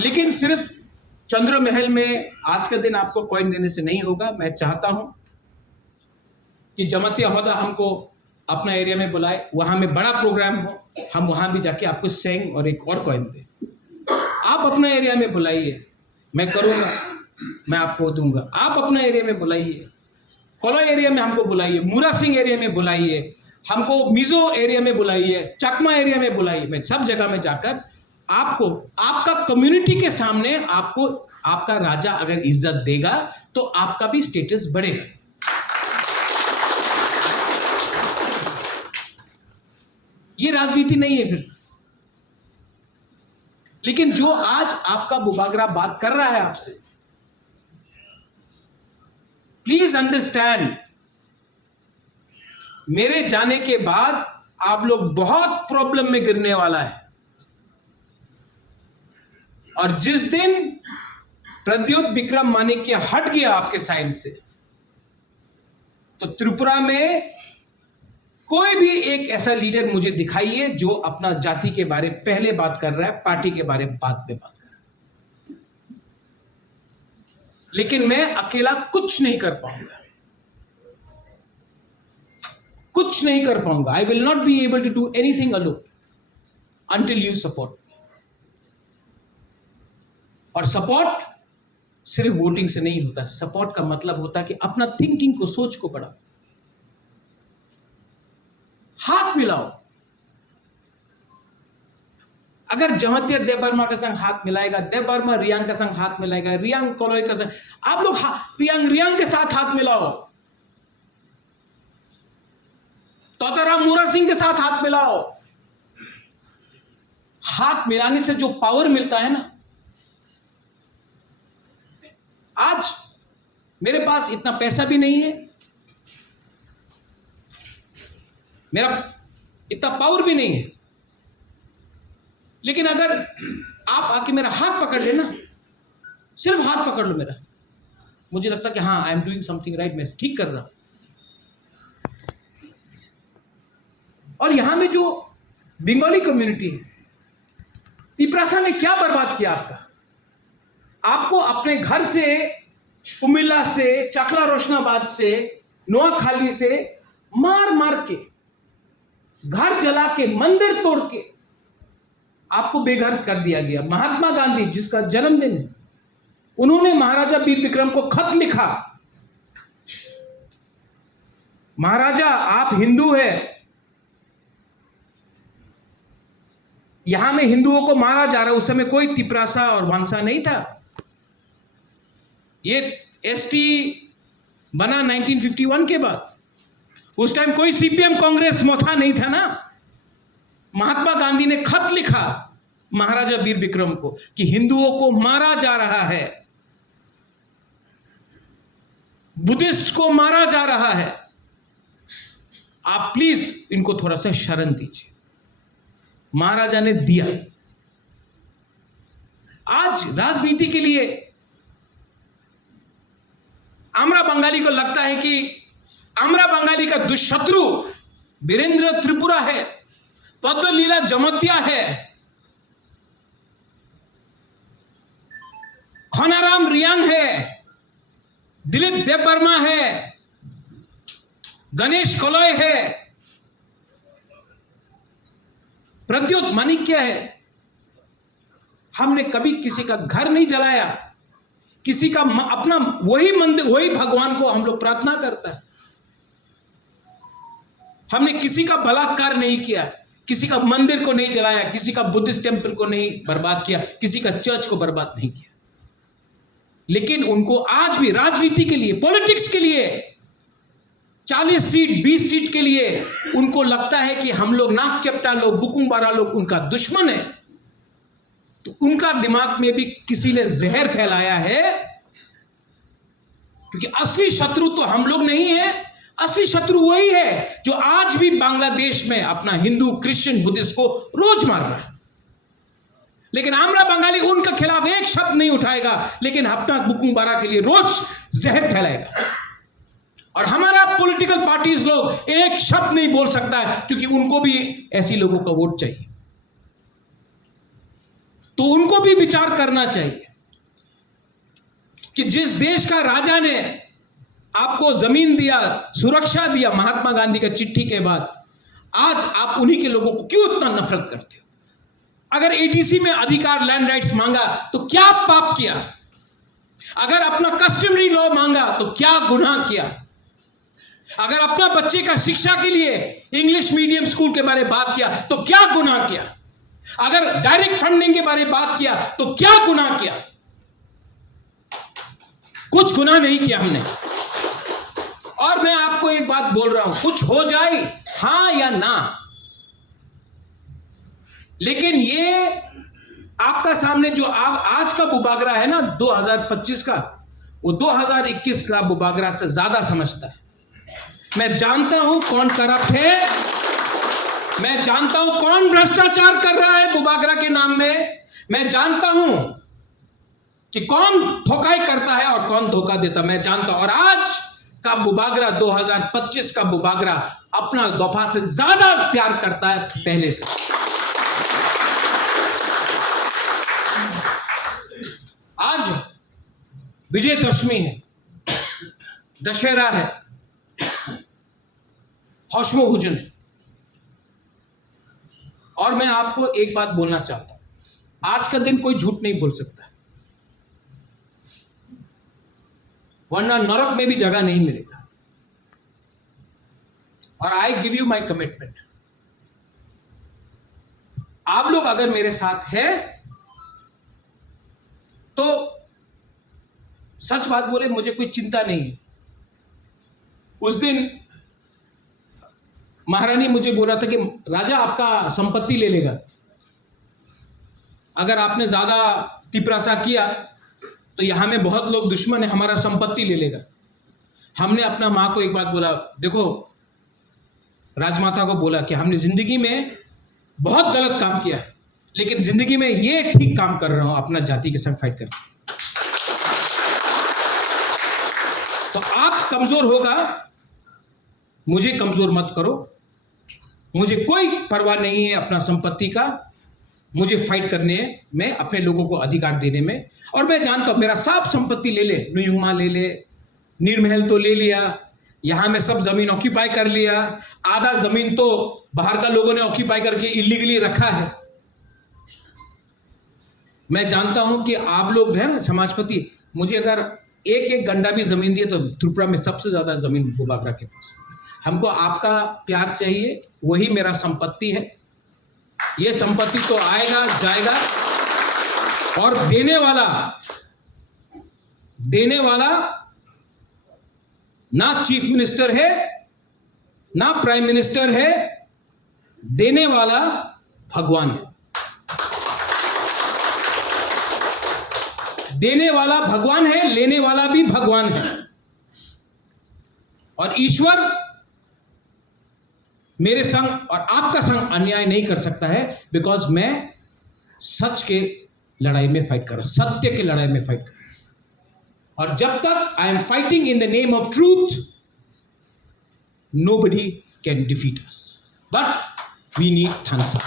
लेकिन सिर्फ चंद्र महल में आज के दिन आपको कॉइन देने से नहीं होगा। मैं चाहता हूं कि जमाती ओहदा हमको अपना एरिया में बुलाए, वहां में बड़ा प्रोग्राम हो, हम वहां भी जाके आपको सेंग और एक और कॉइन दें। आप अपना एरिया में बुलाइए, मैं करूंगा, मैं आपको दूंगा। आप अपना एरिया में बुलाइए, कोलोई एरिया में हमको बुलाइए, मूरा सिंह एरिया में बुलाइए, हमको मिजो एरिया में बुलाइए, चकमा एरिया में बुलाइए। मैं सब जगह में जाकर आपको, आपका कम्युनिटी के सामने आपको आपका राजा अगर इज्जत देगा तो आपका भी स्टेटस बढ़ेगा। ये राजनीति नहीं है फिर। लेकिन जो आज आपका बुबागरा बात कर रहा है आपसे, प्लीज अंडरस्टैंड, मेरे जाने के बाद आप लोग बहुत प्रॉब्लम में गिरने वाला है। और जिस दिन प्रद्योत विक्रम माणिक्य हट गया आपके साइड से, तो त्रिपुरा में कोई भी एक ऐसा लीडर मुझे दिखाइए जो अपना जाति के बारे में पहले बात कर रहा है, पार्टी के बारे में बाद में बात कर रहा है। लेकिन मैं अकेला कुछ नहीं कर पाऊंगा, कुछ नहीं कर पाऊंगा। I will not be able to do anything alone until you support. और सपोर्ट सिर्फ वोटिंग से नहीं होता। सपोर्ट का मतलब होता है कि अपना थिंकिंग को, सोच को बढ़ाओ, हाथ मिलाओ। अगर जमातिया देव बर्मा का संग हाथ मिलाएगा, देव बर्मा रियांग का संग हाथ मिलाएगा, रियांग कोलोई का संग, आप लोग रियांग के साथ हाथ मिलाओ, तोताराम मूरा सिंह के साथ हाथ मिलाओ। हाथ मिलाने से जो पावर मिलता है ना, आज मेरे पास इतना पैसा भी नहीं है, मेरा इतना पावर भी नहीं है, लेकिन अगर आप आके मेरा हाथ पकड़ लेना, सिर्फ हाथ पकड़ लो मेरा, मुझे लगता कि हाँ, I am doing something right, मैं ठीक कर रहा हूं। और यहां में जो बंगाली कम्युनिटी है, तिपरासा ने क्या बर्बाद किया आपका? आपको अपने घर से, कुमिल्ला से, चकला रोशनाबाद से, नोआखाली से मार मार के, घर जला के, मंदिर तोड़ के आपको बेघर कर दिया गया। महात्मा गांधी जिसका जन्मदिन है, उन्होंने महाराजा वीर विक्रम को खत लिखा, महाराजा आप हिंदू है, यहां में हिंदुओं को मारा जा रहा है। उस समय कोई तिपरासा और वांसा नहीं था। ये एसटी बना 1951 के बाद। उस टाइम कोई सीपीएम कांग्रेस मोथा नहीं था ना। महात्मा गांधी ने खत लिखा महाराजा वीर विक्रम को कि हिंदुओं को मारा जा रहा है, बुद्धिस्ट को मारा जा रहा है, आप प्लीज इनको थोड़ा सा शरण दीजिए। महाराजा ने दिया। आज राजनीति के लिए आमरा बंगाली को लगता है कि आमरा बंगाली का दुष्शत्रु वीरेंद्र त्रिपुरा है, पद्मलीला जमतिया है, खनाराम रियांग है, दिलीप देवबर्मा है, गणेश कोलोई है, प्रद्योत माणिक्य है। हमने कभी किसी का घर नहीं जलाया, किसी का अपना वही मंदिर, वही भगवान को हम लोग प्रार्थना करता है। हमने किसी का बलात्कार नहीं किया, किसी का मंदिर को नहीं जलाया, किसी का बुद्धिस्ट टेंपल को नहीं बर्बाद किया, किसी का चर्च को बर्बाद नहीं किया। लेकिन उनको आज भी राजनीति के लिए, पॉलिटिक्स के लिए, 40 सीट 20 सीट के लिए उनको लगता है कि हम लोग नाक चपटा लोग, बुकुंबारा लोग उनका दुश्मन है। तो उनका दिमाग में भी किसी ने जहर फैलाया है, क्योंकि असली शत्रु तो हम लोग नहीं है। असली शत्रु वही है जो आज भी बांग्लादेश में अपना हिंदू, क्रिश्चियन, बुद्धिस्ट को रोज मार रहा है। लेकिन आमरा बंगाली उनके खिलाफ एक शब्द नहीं उठाएगा, लेकिन अपना बुकुंबारा के लिए रोज जहर फैलाएगा। और हमारा पॉलिटिकल पार्टीज लोग एक शब्द नहीं बोल सकता है, क्योंकि उनको भी ऐसी लोगों का वोट चाहिए। तो उनको भी विचार करना चाहिए कि जिस देश का राजा ने आपको जमीन दिया, सुरक्षा दिया महात्मा गांधी का चिट्ठी के बाद, आज आप उन्हीं के लोगों को क्यों इतना नफरत करते हो? अगर एडीसी में अधिकार, लैंड राइट्स मांगा तो क्या पाप किया? अगर अपना कस्टमरी लॉ मांगा तो क्या गुनाह किया? अगर अपना बच्चे का शिक्षा के लिए इंग्लिश मीडियम स्कूल के बारे में बात किया तो क्या गुनाह किया? अगर डायरेक्ट फंडिंग के बारे में बात किया तो क्या गुनाह किया? कुछ गुनाह नहीं किया हमने। और मैं आपको एक बात बोल रहा हूं, कुछ हो जाए हां या ना, लेकिन ये आपका सामने जो आज का बुबागरा है ना 2025 का, वो 2021 का बुबागरा से ज्यादा समझता है। मैं जानता हूं कौन करप्ट है, मैं जानता हूं कौन भ्रष्टाचार कर रहा है बुबागरा के नाम में, मैं जानता हूं कि कौन धोखाई करता है और कौन धोखा देता, मैं जानता हूं। और आज का बुबागरा 2025 का बुबागरा अपना दफा से ज्यादा प्यार करता है पहले से। आज विजयदशमी है, दशहरा है, हौशमो भोजन है। और मैं आपको एक बात बोलना चाहता हूं, आज का दिन कोई झूठ नहीं बोल सकता, वरना नरक में भी जगह नहीं मिलेगा। और I give you my commitment, आप लोग अगर मेरे साथ है तो सच बात बोले मुझे कोई चिंता नहीं है। उस दिन महारानी मुझे बोला था कि राजा आपका संपत्ति ले लेगा, अगर आपने ज्यादा तिपरासा किया तो यहां में बहुत लोग दुश्मन है, हमारा संपत्ति ले लेगा। हमने अपना मां को एक बात बोला, देखो राजमाता को बोला कि हमने जिंदगी में बहुत गलत काम किया है, लेकिन जिंदगी में ये ठीक काम कर रहा हूं, अपना जाति के साथ फाइट कर। तो आप कमजोर होगा, मुझे कमजोर मत करो, मुझे कोई परवाह नहीं है अपना संपत्ति का, मुझे फाइट करने में, अपने लोगों को अधिकार देने में। और मैं जानता हूं मेरा सब संपत्ति ले ले, नुयुमा ले ले, नीरमहल तो ले लिया, यहां में सब जमीन ऑक्यूपाई कर लिया, आधा जमीन तो बाहर का लोगों ने ऑक्यूपाई करके इलीगली रखा है। मैं जानता हूं कि आप लोग है ना समाजपति, मुझे अगर एक एक गंडा भी जमीन दिए तो त्रिपुरा में सबसे ज्यादा जमीन बुबागरा के पास। हमको आपका प्यार चाहिए, वही मेरा संपत्ति है। ये संपत्ति तो आएगा जाएगा, और देने वाला ना चीफ मिनिस्टर है ना प्राइम मिनिस्टर है, देने वाला भगवान है। देने वाला भगवान है, लेने वाला भी भगवान है। और ईश्वर मेरे संग और आपका संग अन्याय नहीं कर सकता है, बिकॉज मैं सच के लड़ाई में फाइट कर रहा हूं, सत्य के लड़ाई में फाइट कर रहा हूं। और जब तक I am fighting in the name of truth, nobody can defeat us, but we need Thansa.